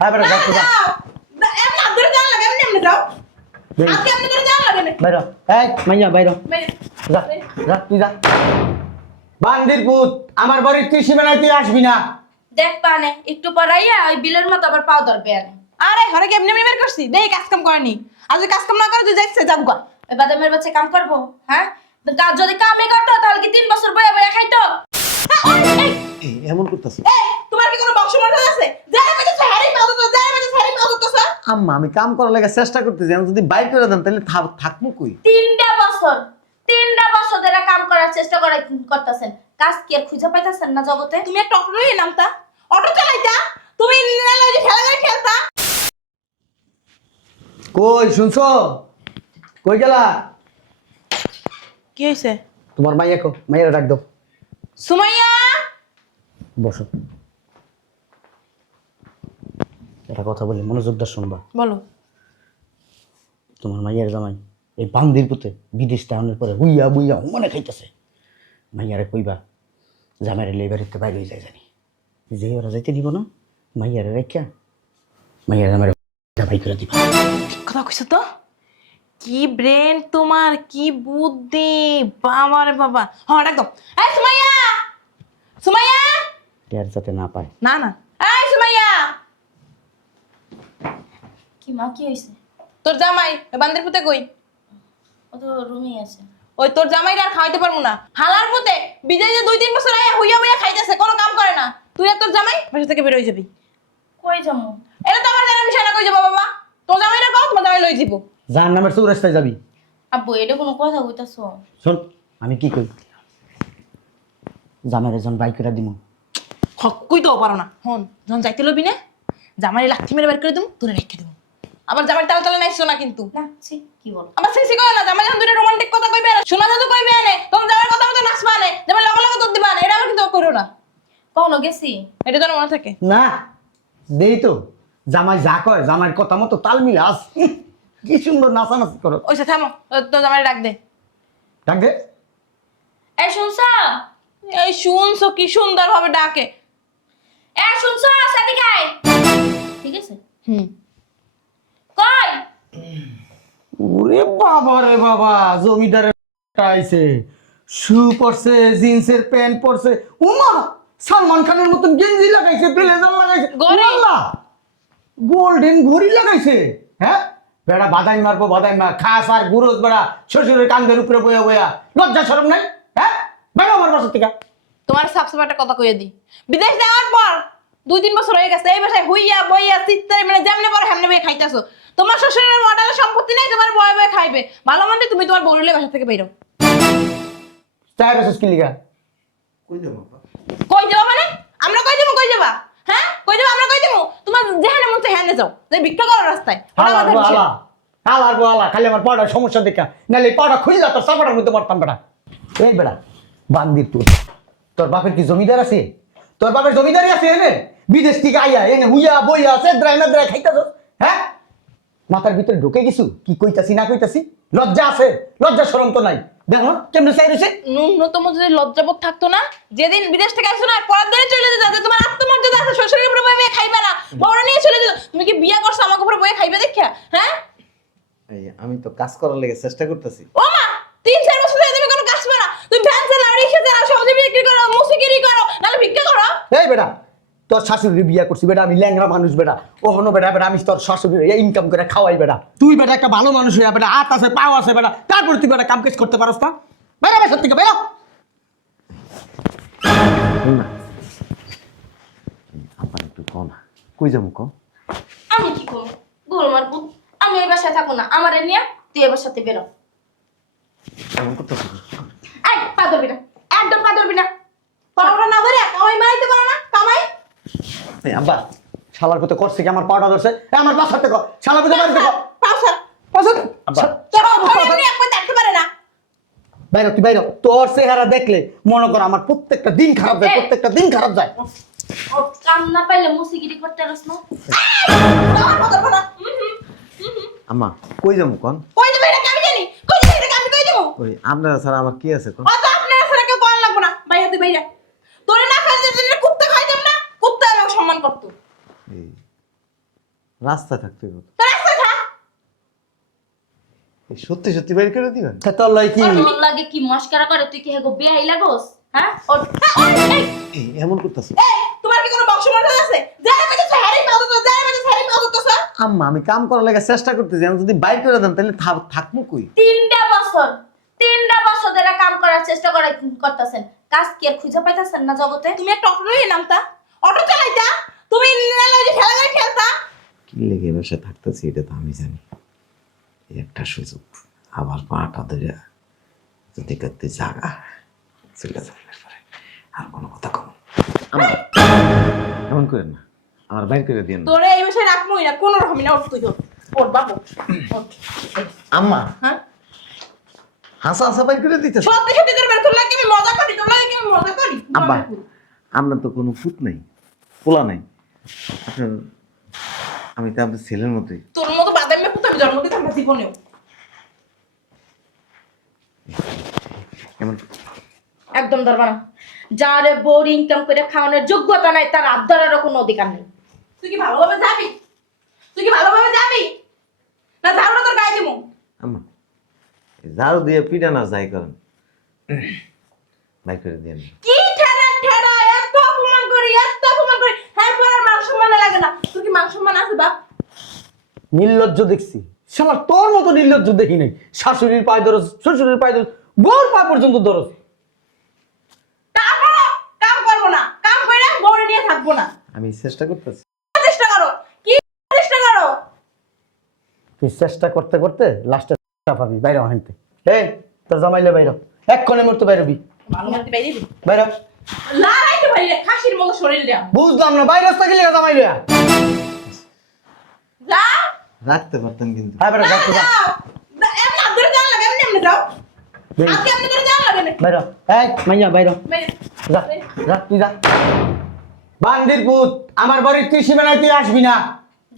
হ্যাঁ বেটা যাও যা এমনি হাত ধরে যাওয়া লাগে, এমনি যাও। হাত এমনি ধরে যাওয়া লাগে না। বাইরো এই মাইয়া বাইরো বাইরে। যা যা তুই যা বান্দির পুত আমার বাড়ির তুই সীমানায় তুই আসবি না দেখ পানে একটু পরাইয়া ওই বিলের মতো আবার পাও ধরবে আনে। আরে ঘরে কি এমনি এমনি বের করছি? দেই কাজ কাম করেনি। আর যদি কাজ কাম না করে তুই যাইছে যাবগা। ওই বাদামের বাচ্চা কাম করবো, হ্যাঁ? তো কাজ যদি কামে করতো তাহলে কি 3 বছর বয়া বয়া খাইতো? এই এমন করতেছ এই তোমার কি কোনো বংশ মর্যাদা আছে? যারা বেঁচে ছাড়ি পাও তো, যারা বেঁচে ছাড়ি পাও তো স্যার। আম্মা আমি কাম করার লাগা চেষ্টা করতেছি আমি যদি বাইর করে দেন তাহলে থাকবো কই 3টা বছর ধরে কাম করার চেষ্টা করতেছেন, কাজ কি আর খুঁজে পাইতাছেন না জগতে? তুমি একটা অটো লই নামতা, অটো চালাইতা, তুমি নিলালে ওই যে খেলা করে খেলতা। কই শুনছো কই গেলা কি হইছে? তোমার মাইয়া কো মাইয়ারে ডাক দাও সুমাইয়া, বসো একটা কথা বলি মনোযোগ দিয়ে শুনবা বলো। তোমার মাইয়ার জামাই এই বান্দির পুতে বিদেশ টাউনের পরে হুইয়া বুইয়া মনে খাইতেছে মাইয়ারে কইবা জামাইরে লেবারিতে বাইরে হয়ে যায় জানি যে ওরা যাইতে দিব না মাইয়ারে রেখা মাইয়ার জামাইরে বাই করে দিবা কথা কইছো তো? কি ব্রেন তোমার, কি বুদ্ধি, বাবা রে বাবা। হ্যাঁ একদম। এই সুমাইয়া, সুমাইয়া, টের যাতে না পায় না না, এই সুমাইয়া। কি মা কি হইছে? তোর জামাই ওই বান্দির পুতে কই? ও তো রুমেই আছে। ওই তোর জামাইরা আর খাওয়াইতে পারবো না। হালার পুতে বিজয় যে 2-3 বছর আয়া হইয়া বইয়া খাইতেছে, কোনো কাম করে না। তুই আর তোর জামাই বাসা থেকে বের হয়ে যাবি। কই যামু? এটা তো আমার জানার বিষয় না, কই যাবো বাবা? তোর জামাইরা কও, তোমার জামাই লই যাবো। যার নামের চৌরাস্তায় যাবি আব্বু এটা কোনো কথা কইতাছো? শোন আমি কি কই জামাইরে যখন বাই করে দিব হক কইতেও পারো না। হন যখন যাইতে লবি না, জামাই লাঠি মেরে বের করে দেবো, তোরে রেখে দেবো। আবার জামাই তাল তালে নাইছো না কিন্তু। না ছি কি বল? আবার সিসি কই না, জামাই যখন দুটো রোমান্টিক কথা কইবে না, শোনা যাদু কইবে না, তখন জামাইয়ের কথা মতো নাচবা না, জামাই লগা লগা তোর দিবা না, এটা আবার কিন্তু করো না। কখনো গেছি? এটা যেন মনে থাকে। না দেই তো জামাই যা কয় জামাইয়ের কথা মতো তাল মিলাস কি সুন্দর নাচানাচি করো ওইসে থামো, তোর জামাই ডাক দে। ডাক দে এই শুনছো? এই শুনছো কি সুন্দর ভাবে ডাকে। এই শুনছো? সাদিক আয়। ঠিক আছে? হুম। কই? ওরে বাবা রে বাবা জমিদারের আইছে শু পরছে জিন্সের প্যান্ট পরছে উমা সালমান খানের মতন গেঞ্জি লাগাইছে ব্লেজার লাগাইছে ঘড়ি। গোল্ডেন ঘড়ি লাগাইছে হ্যাঁ বেড়া বাদাই মারবো বাদাই মার খাস আর গুরুজ বেড়া শ্বশুরের কান্ধের উপরে বয়া বয়া লজ্জা শরম নাই হ্যাঁ বেড়া আমার বাসা থেকে তোমার সাবসে একটা কথা কইয়া দি, বিদেশ যাওয়ার পর 2-3 বছর হয়ে গেছে এই বাসায় হুইয়া বইয়া চিত্তায় মানে যেমনে পরে হেমনে বইয়া খাইতেছো। তোমার শ্বশুরের মডেলের সম্পত্তি নাই, তোমার বয়ে বয়ে খাইবে। ভালো মন্দ তুমি তোমার বউলে বাসা থেকে বেরো। চায় রসস কি লিগা কই যাবো বাবা? কই যাবা মানে? আমরা কই যাবো, কই যাবা? হ্যাঁ কই যাবা, আমরা কই যাবো? তোমার যেখানে মন চায় হেনে যাও, যে ভিক্ষা করো রাস্তায়। ওটা হালার আমাদের বিষয়। বালা হালার বালা খালি আমার পাড়ার সমস্যা দেখা নালে পাড়া খুললা তোর সাপাটার মধ্যে মারতাম বেটা এই বেটা বান্দির তোর বাপের কি জমিদার আছে তোর বাপের জমিদারি আছে এনে বিদেশ থেকে আইয়া এনে হুইয়া বইয়া সেদ্রায় মেদ্রায় খাইতাছ হ্যাঁ মাথার ভিতরে ঢুকে গেছু কি কইতাছি না কইতাছি লজ্জা আছে লজ্জা শরম তো নাই দেখো কেমনে চাই রয়েছে ন্যূনতম যদি লজ্জাবোধ থাকতো না, যেদিন বিদেশ থেকে আসছো না পরের দিনে চলে যেতে, যাতে তোমার আত্মমর্যাদা আছে, শ্বশুরের উপরে বয়ে খাইবে না, বড় নিয়ে চলে যেত। তুমি কি বিয়া করছো আমাকে উপরে বয়ে খাইবে দেখা? হ্যাঁ এই আমি তো কাজ করার লেগে চেষ্টা করতেছি। ও মা, 3-4 বছর ধরে তুমি কোনো কাজ করো না, তুমি ভ্যান চালাও, রিক্সা চালাও, সবজি বিক্রি করো, মুসিগিরি করো, নাহলে ভিক্ষা করো। এই বেটা তোর শাশুড়ি বিয়া করছি বেটা আমি ল্যাংরা মানুষ বেটা ওহনো বেটা বেটা আমি তোর শাশুড়ি ইনকাম করে খাওয়াই বেটা তুই বেটা একটা ভালো মানুষ হইয়া বেটা হাত আছে পাও আছে বেটা তারপর তুই বেটা কাম কাজ করতে পারস না বেটা বেটা সত্যি বেটা আমার একটু কম কই যাবো কম আমি কি করব? গোল মারবো। আমি এই বাসায় থাকো না, আমার নিয়ে তুই এই বাসাতে বেরো। এমন করতেছি এই পা ধরবি না, একদম পা ধরবি না। পড়াটা না ধরে কামাই মারাইতে পারো না, কামাই। এই আব্বা শালার কত করছে কি আমার পাউডার ধরছে আমার বাসাতে কর শালার কত বাড়িতে কর পাউসার আব্বা তোর ঘরে এমনি এক পয়সা থাকতে পারে না। বাইরে তুই বাইরে তোর চেহারা দেখলে মনে কর আমার প্রত্যেকটা দিন খারাপ যায় প্রত্যেকটা দিন খারাপ যায় ও কাম না পাইলে মুসিগিরি করতে রস না। আমার কথা বলো না। আম্মা কই যাবো কোন কই যাবে এটা আমি জানি, কই যাবে এটা আমি কই দেবো। ওই আপনারা ছাড়া আমার কি আছে কোন অত আপনারা ছাড়া কেউ কোন লাগবে না, বাইরে তুই বাইরে। তোরে না খাইতে দিলে কুত্তা খাই যাব না, কুত্তা আমাকে সম্মান করতো। এই রাস্তায় থাকতে হবে। তো রাস্তায় থাক। এই সত্যি সত্যি বের করে দিবেন? তা তোর লয় কি তোর লাগে কি মস্কারা করে, তুই কি হেগো বেয়াই লাগোস? হ্যাঁ ওঠ। এই, এই এমন করতেছে? এই, তোমার কি কোনো বংশ মর্যাদা আছে? যারা বেঁচে হ্যারি পাও তো, যারা বেঁচে হ্যারি পাও তো স্যার। আম্মা আমি কাম করার লাগে চেষ্টা করতেছি, আমি যদি বাইর করে দেন তাহলে থাকবো কই? 3টা বছর ধরে কাম করার চেষ্টা করতেছেন, কাজ কি আর খুঁজে পাইতাছেন না জগতে? তুমি একটা অটো নিয়ে নামতা, অটো চালাইতা, তুমি নালে ওই যে খেলা খেলতা। কি লেগে বসে থাকতেছি এটা তো আমি জানি। এই একটা সুযোগ, আবার পাটা ধরে যদি করতে জাগা চলে যাবে পরে আর কোনো কথা কম। আম্মা এমন করেন না, আমার বাইর করে দিন। তোরে এই বিষয়ে রাখবোই না, কোনো রকমই না। ওঠ তুই, ওঠ বাবু, ওঠ। আম্মা হ্যাঁ, হাসা হাসা বাইর করে দিতেছে। সত্যি সত্যি তোর বের, তোর লাগে আমি মজা করি, তোর লাগে আমি মজা করি। আব্বা আপনার তো কোনো ফুট নাই, পোলা নাই আপনার, আমি তো আপনার ছেলের মতোই। তোর মতো বাদামি পুত আমি জন্ম দিতাম না জীবনেও। কেমন একদম ধরবা না। যারে বোর ইনকাম করে খাওয়ানোর যোগ্যতা নাই, তার হাত ধরারও কোনো অধিকার নেই। তুই কি ভালোভাবে যাবি? তুই কি ভালোভাবে যাবি না ঝাড়ুটা তোর গায়ে দিমু? আম্মা ঝাড়ু দিয়ে পিঠা না যাই করেন, বাইর করে দিন। কি ঠেড়া ঠেড়া, এত অপমান করি, এত অপমান করি, হ্যাঁ পর আর মান সম্মান লাগে না। তোর কি মান সম্মান আছে বাপ? নির্লজ্জ দেখছি, শালা তোর মতো নির্লজ্জ দেখি নাই। শাশুড়ির পায়ে ধরস, শ্বশুরের পায়ে ধরস, বউর পা পর্যন্ত ধরস। তারপরও কাম করবো না, কাম করে বউরে নিয়ে থাকবো না। আমি চেষ্টা করতেছি। চেষ্টা করো, কি চেষ্টা করো? তুই চেষ্টা করতে করতে লাস্টে পাবি। বাইরে হাইতে এই তোর জামাইলে বাইরে এক্ষণে মরতে বাইরবি। ভালো মানতে বাইরে বাইরে লড়াইতে বাইরে খাসির মতো শরীর দেয়া। বুঝলাম না বাইরে রাস্তা গেলে জামাইলে যা রাখতে পারতেন কিন্তু। হ্যাঁ বেটা যাও তো যা। যাও। এমনি হাত ধরে যাওয়া লাগে, এমনি যাও। আজকে এমনি ধরে যাওয়া লাগে না। বাইরে এই মাইয়া বাইরে বাইরে। যা যা তুই যা। বান্দির পুত আমার বাড়ির তুই সীমানায় তুই আসবি না।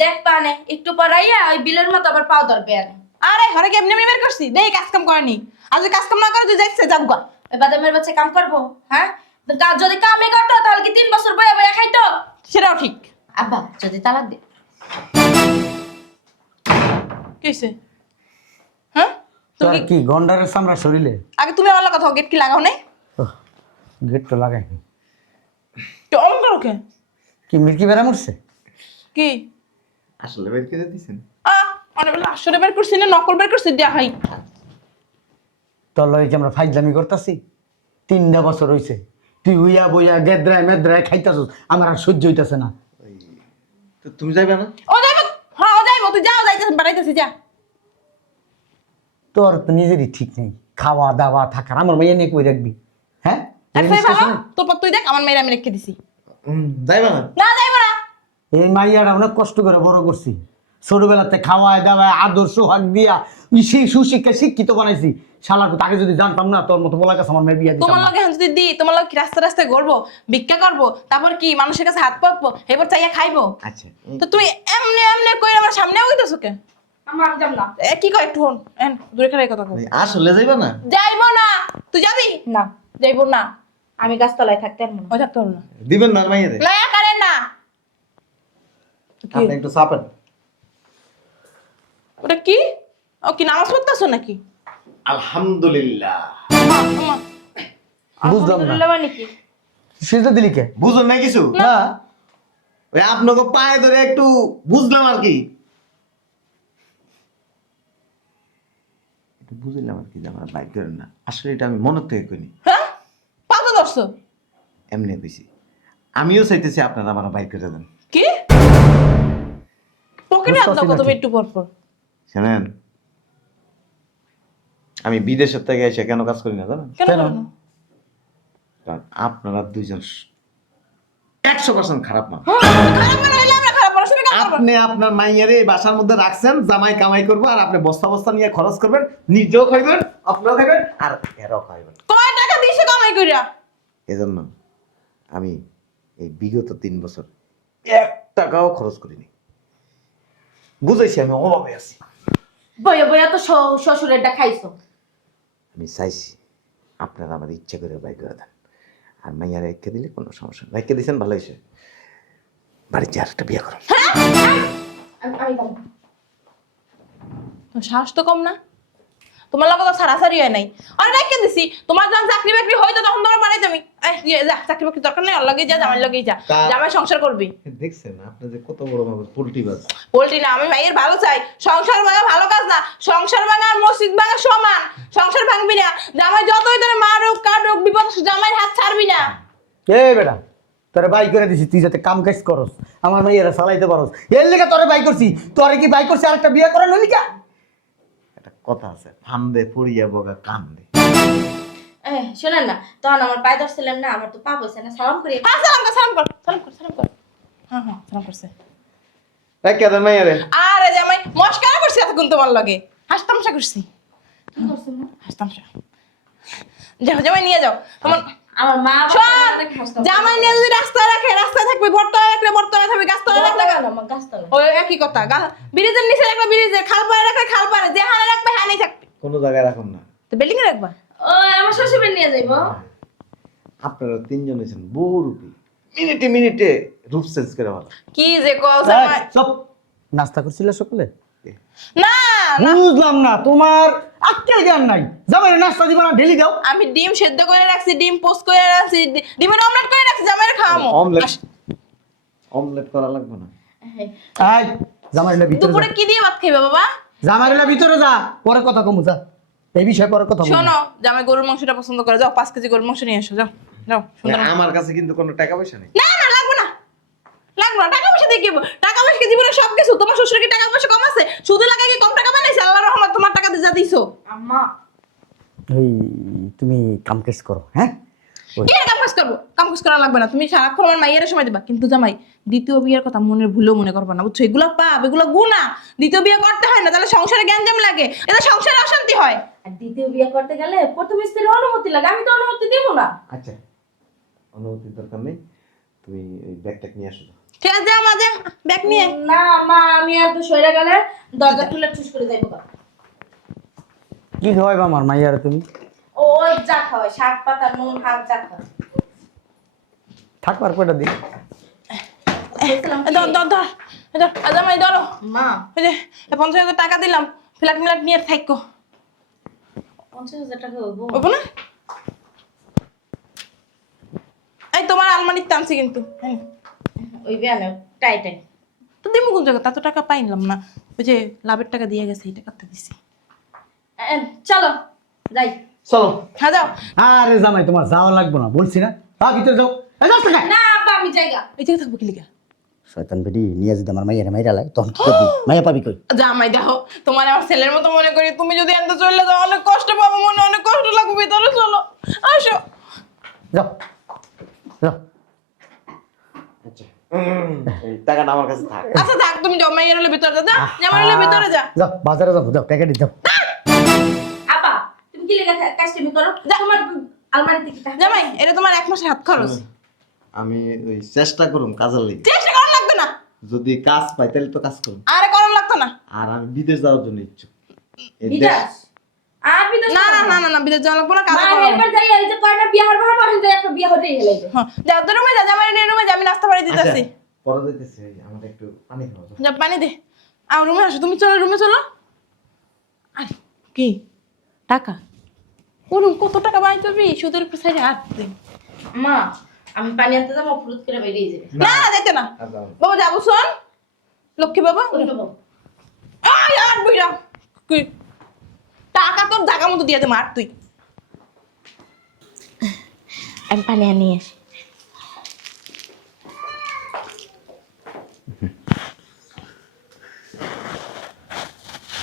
দেখ পানে একটু পরাইয়া ওই বিলের মতো আবার পাও ধরবে আনে। আরে ঘরে কি এমনি এমনি বের করছি? দেই কাজ কাম করেনি। আর যদি কাজ কাম না করে তুই যাইছে যাবগা। ওই বাদামের বাচ্চা কাম করবো? হ্যাঁ, তো কাজ যদি কামে করতো তাহলে কি 3 বছর বয়া বয়া খাইতো? সেটাও ঠিক। আব্বা যদি তালাক দে। কি হইছে? হ্যাঁ? তোর তুমি কি গন্ডারের সামরা শরীরে? আগে তুমি আমার কথা গেট কি লাগাও নাই? গেট তো লাগাই তো অন করো কে? কি মির্কি বেড়া মরছে? কি? আসলে বাইর করে দিছেন? মানে বলে আসলে বের করছি না নকল বের করছি দিয়া ভাই। তোর লগে কি আমরা ফাইজলামি করতাছি? 3টা বছর হইছে তুই উইয়া বইয়া গেদ্রায় মেদ্রায় খাইতাছস, আমার আর সহ্য হইতাছে না। তো তুমি যাবে না? ও যাইবো, হ্যাঁ ও যাইবো, তুই যাও যাইতেছিস বাড়াইতেছিস যা। তোর তো নিজেরই ঠিক নেই, খাওয়া দাওয়া থাকার। আমার মেয়ে নিয়ে কই রাখবি? হ্যাঁ একটাই ভালো, তোর পর তুই দেখ আমার মেয়ের আমি রেখে দিছি। যাইবে না? না যাইবো না। এই মাইয়াটা অনেক কষ্ট করে বড় করছি, ছোটবেলাতে খাওয়ায় দাওয়ায় আদর সোহাগ দিয়া সেই সুশিক্ষা শিক্ষিত বানাইছি। শালার তাকে যদি জানতাম না তোর মতো বলার কাছে আমার মেয়ে বিয়া দিতাম তোমার না। লগে যদি দি, তোমার লগে কি রাস্তা রাস্তায় ঘুরবো, ভিক্ষা করবো, তারপর কি মানুষের কাছে হাত পাতবো, এবার চাইয়া খাইবো? আচ্ছা তো তুই এমনি এমনি কই আমার সামনে হইতেছো কে? আমার যাব না। এ কি কয় একটু হন, এন দূরে করে কথা কও। আসলে যাইবে না? যাইবো না। তুই যাবি? না, যাইবো না। আমি গাছতলায় থাকতে পারবো না। ওই থাকতে হবে না। দিবেন না মাইয়ারে? না করে না। আপনি একটু চাপেন। ওটা কি? ও কি নামাজ পড়তেছো নাকি? আলহামদুলিল্লাহ। আমা। বুঝলাম না আলহামদুলিল্লাহ মানে কি? সিজদা দিলি কে? বুঝুন না কিছু? না ওই আপনাকে পায়ে ধরে একটু বুঝলাম আর কি। একটু বুঝলাম আর কি যে আমার বাইক করেন না। আসলে এটা আমি মনের থেকে কইনি, হ্যাঁ? পাতা ধরছো? এমনি কইছি। আমিও চাইতেছি আপনারা আমার বাইক করে দেন। কি? পকেটে হাত দাও কত একটু পর পর। শোনেন, আমি বিদেশের থেকে এসে কেন কাজ করি না জানেন? কেন কেন? করো না? কারণ আপনারা দুইজন 100% খারাপ না। খারাপ মানে হইলে আমরা খারাপ, পড়াশোনা কেন করবো? আপনি আপনার মাইয়ারে এই বাসার মধ্যে রাখছেন, জামাই কামাই করবো আর আপনি বস্তা বস্তা নিয়ে খরচ করবেন, নিজেও খাইবেন, আপনিও খাইবেন আর এরাও খাইবেন। কয় টাকা দিছে কামাই কইরা? এজন্য আমি এই বিগত 3 বছর 1 টাকাও খরচ করিনি। বুঝাইছি আমি অভাবে আছি। বয়া বয়া তো শ্বশুরেরটা খাইছো। আমি চাইছি আপনারা আমার ইচ্ছা করে বাই করে দেন, আর মাইয়া রেখে দিলে কোনো সমস্যা নেই। রেখে দিয়েছেন ভালো হয়েছে, বাড়িতে আর একটা বিয়ে করুন। আমি যাবো। তোমার সাহস তো কম না, তোমার লগে তো সারাসারি হয় নাই। আর রেখে দিছি, তোমার যখন চাকরি বাকরি হইতো তখন তোমার বাড়াইতে আমি যা চাকরি বাকরি দরকার নেই, ওর লগেই যা, জামাই লগেই যা, জামাই সংসার করবি। দেখছেন আপনি যে কত বড় ভাবে পোল্ট্রি বাজ। বলটি না, আমি মাইয়ের ভালো চাই। সংসার ভাঙা ভালো কাজ না, সংসার ভাঙা আর মসজিদ ভাঙা সমান। সংসার ভাঙবি না, জামাই যতই তোর মারুক কাটুক বিপদ জামাইয়ের হাত ছাড়বি না। এই বেটা, তোরে বাই করে দিছি তুই যাতে কাম কাজ করস, আমার মেয়েরা চালাইতে পারস, এর লেগে তোরে বাই করছি। তোরে কি বাই করছি আরেকটা বিয়ে করার লিগা? একটা কথা আছে, ফান্দে পড়িয়া বগা কান্দে। শোনেন না, তখন আমার পায়ে ধরছিলেন না, আমার তো পা পয়সা না, সালাম করি। হ্যাঁ সালাম কর, সালাম কর, সালাম কর, সালাম কর। হ্যাঁ হ্যাঁ সালাম করছে। এই কেন মাইয়ারে? আরে জামাই মস্কারা করছি এতক্ষণ তোমার লগে, হাসতামশা করছি, কি করছেন না? হাসতামশা। যাও জামাই নিয়ে যাও তোমার। আমার মা শোন, জামাই নিয়ে যদি রাস্তায় রাখে রাস্তায় থাকবে, বর্তমানে রাখলে বর্তমানে থাকবে, গাছতলায় রাখলে আমার গাছতলা। ওই একই কথা। ব্রিজের নিচে রাখলে ব্রিজে, খাল পাড়ে রাখলে খাল পাড়ে, যে হানে রাখবে হানেই থাকবে। কোনো জায়গায় রাখুন না। তো বিল্ডিং এ রাখবা। ও আমার শ্বশুর নিয়ে যাইবো। আপনারা তিনজন হয়েছেন বহুরূপী, মিনিটে মিনিটে রূপ চেঞ্জ করে ভালো। কি যে কও জামাই। সব নাস্তা করছিলে সকালে? না না, বুঝলাম না, তোমার আক্কেল জ্ঞান নাই। জামাই নাস্তা দিবা না, ঢেলি দাও। আমি ডিম সেদ্ধ করে রাখছি, ডিম পোস্ট করে রাখছি, ডিমের অমলেট করে রাখছি, জামাইরে খাওয়ামো। অমলেট করা লাগবে না। আয় জামাইলা ভিতরে দুপুরে যা, কি দিয়ে ভাত খাইবে বাবা? জামাইলা ভিতরে যা, পরে কথা কমু যা, এই বিষয়ে পরে কথা বলবো। শোনো, জামাই গরুর মাংসটা পছন্দ করে, যাও 5 কেজি গরুর মাংস নিয়ে এসো, যাও যাও সুন্দর। আমার কাছে কিন্তু কোনো টাকা পয়সা নেই। না না লাগবে না, লাগবে না, টাকা পয়সা দিয়ে কি হবো? টাকা পয়সা কি জীবনে সব কিছু? তোমার শ্বশুর কি টাকা পয়সা কম আছে? শুধু লাগাই কি কম টাকা বানাইছে? আল্লাহর রহমত, তোমার টাকা দিয়ে যা দিছো। আম্মা এই তুমি কাম কাজ করো, হ্যাঁ? ওই কি কাম কাজ করবো? কাম কাজ করা লাগবে না, তুমি সারাক্ষণ আমার মাইয়ের সময় দিবা। কিন্তু জামাই দ্বিতীয় বিয়ের কথা মনের ভুলেও মনে করবা না, বুঝছো? এগুলো পাপ, এগুলো গুনাহ। দ্বিতীয় বিয়ে করতে হয় না, তাহলে সংসারে গ্যাঞ্জাম লাগে, এতে সংসারে অশান্তি হয়। আর দ্বিতীয় বিয়ে করতে গেলে প্রথম স্ত্রীর অনুমতি লাগে, আমি তো অনুমতি দিব না। আচ্ছা, অনুমতির দরকার নেই, তুমি ওই ব্যাগটা নিয়ে আসো। ঠিক আছে, যা মা, যা ব্যাগ নিয়ে। না মা, আমি আর তো সইরা গেলে দরজা খুলে ঠুস করে যাইবো গা। কি খাওয়াইবা আমার মাইয়ারে তুমি? ওই যা খাওয়াই, শাক পাতা নুন হাত যা খাওয়াই। থাকবার কয়টা দিন? ধর ধর ধর ধর, জামাই ধরো। মা ওই যে 50,000 টাকা দিলাম, ফ্ল্যাট মিলাট নিয়ে থাকো। 50,000 টাকা হইবো? হইব না? এই তোমার আলমারিতে টানছি কিন্তু, হ্যাঁ ওই বিয়ানে টাই টাই। তো দিমু কোন জায়গা? তা তো টাকা পাইলাম না, ওই যে লাভের টাকা দিয়ে গেছে, এই টাকাতে দিছি। চলো যাই। চলো। হ্যাঁ যাও। আরে জামাই তোমার যাওয়া লাগবে না, বলছি না, ভিতরে যাও। এই যাও না। না আব্বা আমি যাইগা। এই জায়গায় থাকবো কি লিগা? শয়তান বেটি নিয়ে যদি আমার মাইয়ারে মাইরা লাই, তখন কি করবি? মাইয়া পাবি কই? জামাই দেখো, তোমার আমার ছেলের মতো মনে করি, তুমি যদি এত চলে যাও অনেক কষ্ট পাবো, মনে অনেক কষ্ট লাগবে। ভিতরে চলো, আসো। যাও যাও। আচ্ছা, এই টাকাটা আমার কাছে থাক। আচ্ছা থাক, তুমি যাও, মাইয়ের হলে ভিতরে যা, জামাই হলে ভিতরে যা। যাও বাজারে যাও, যাও প্যাকেটে যাও। আপা তুমি কি লেগা কাজটামি করো? তোমার আলমারিতে কি টাকা? জামাই এটা তোমার 1 মাসের হাত খরচ। আমি ওই চেষ্টা করুম কাজের লিগে, চেষ্টা করা লাগতো না। যদি কাজ পাই তাহলে তো কাজ করুম। আরে করা লাগতো না। আর আমি বিদেশ যাওয়ার জন্য ইচ্ছুক। এই দেশ- বিদেশ? আর বিদেশ না না না না না, বিদেশ যাওয়া লাগবো না, কাজ মা করা লাগবো। এবার যাই, এই যে কয়টা বিয়ে হারবার বাহিন যায়, একটা বিয়ে হতেই হেলাই যায়। হ্যাঁ যাও তো রুমে যা, জামাই রুমে যা, আমি নাস্তা বাড়ি আচ্ছা, দিতেছি। পরে যাইতেছি, আমার একটু পানি খাওয়া দাও। যা পানি দে। আর রুমে আসো, তুমি চলো রুমে চলো। আরে কি টাকা? ওরকম কত টাকা বাড়ি করবি? সুদের উপর সাইডে হাত দে। মা আমি পানি আনতে যাবো, ফুরুত করে বেরিয়ে যাবে। না না যাইতে না। আচ্ছা, বাবা যাবো, শোন লক্ষ্মী বাবা। ওই বাবা আয় আর বুইরা কি টাকা তোর জায়গা মতো দিয়ে দে, মার তুই। আমি পানি আনিয়ে আসি।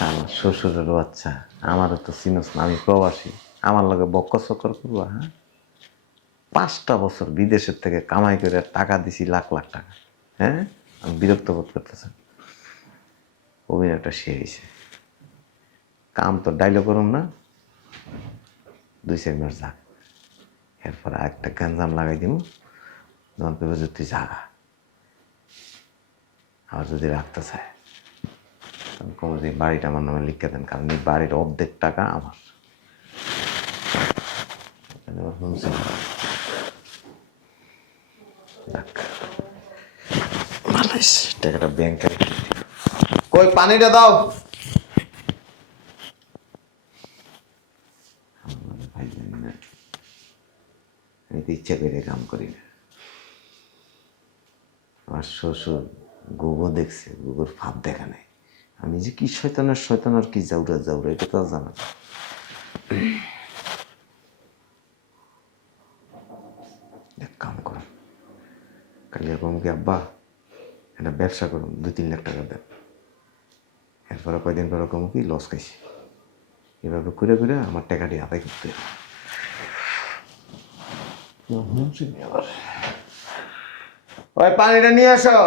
আমার শ্বশুরের বাচ্চা, আমারও তো চিনোস না, আমি প্রবাসী, আমার লগে বক্কর চক্কর করবা? হ্যাঁ, 5টা বছর বিদেশের থেকে কামাই করে টাকা দিছি লাখ লাখ টাকা। হ্যাঁ, আমি বিরক্ত বোধ করতেছি। অভিনয়টা সে হয়েছে, কাম তো ডাইলগ করুন না, 2-4 মাস যাক, এরপর একটা গ্যাঞ্জাম লাগাই দিব, যখন পেবে যে তুই জাগা। আবার যদি রাখতে চায় তখন কবে যে বাড়িটা আমার নামে লিখে দেন, কারণ এই বাড়ির অর্ধেক টাকা আমার। টাকাটা ব্যাংকে কই পানিটা দাও। আমার ভাই জানি না, আমি তো ইচ্ছা করে কাম করি না। আমার শ্বশুর গুগো দেখছে, গুগোর ভাব দেখা নেই। আমি যে কি শয়তানের কি যাউরা এটা তো আর জানা না। এক কাম করুন, কালিয়া কমকে আব্বা একটা ব্যবসা করুন, 2-3 লাখ টাকা দেন। এরপরে কয়দিন পরে কম কি লস খাইছি, এভাবে করে করে আমার টাকাটি আদায় করতে হবে। ওই পানিটা নিয়ে আসো।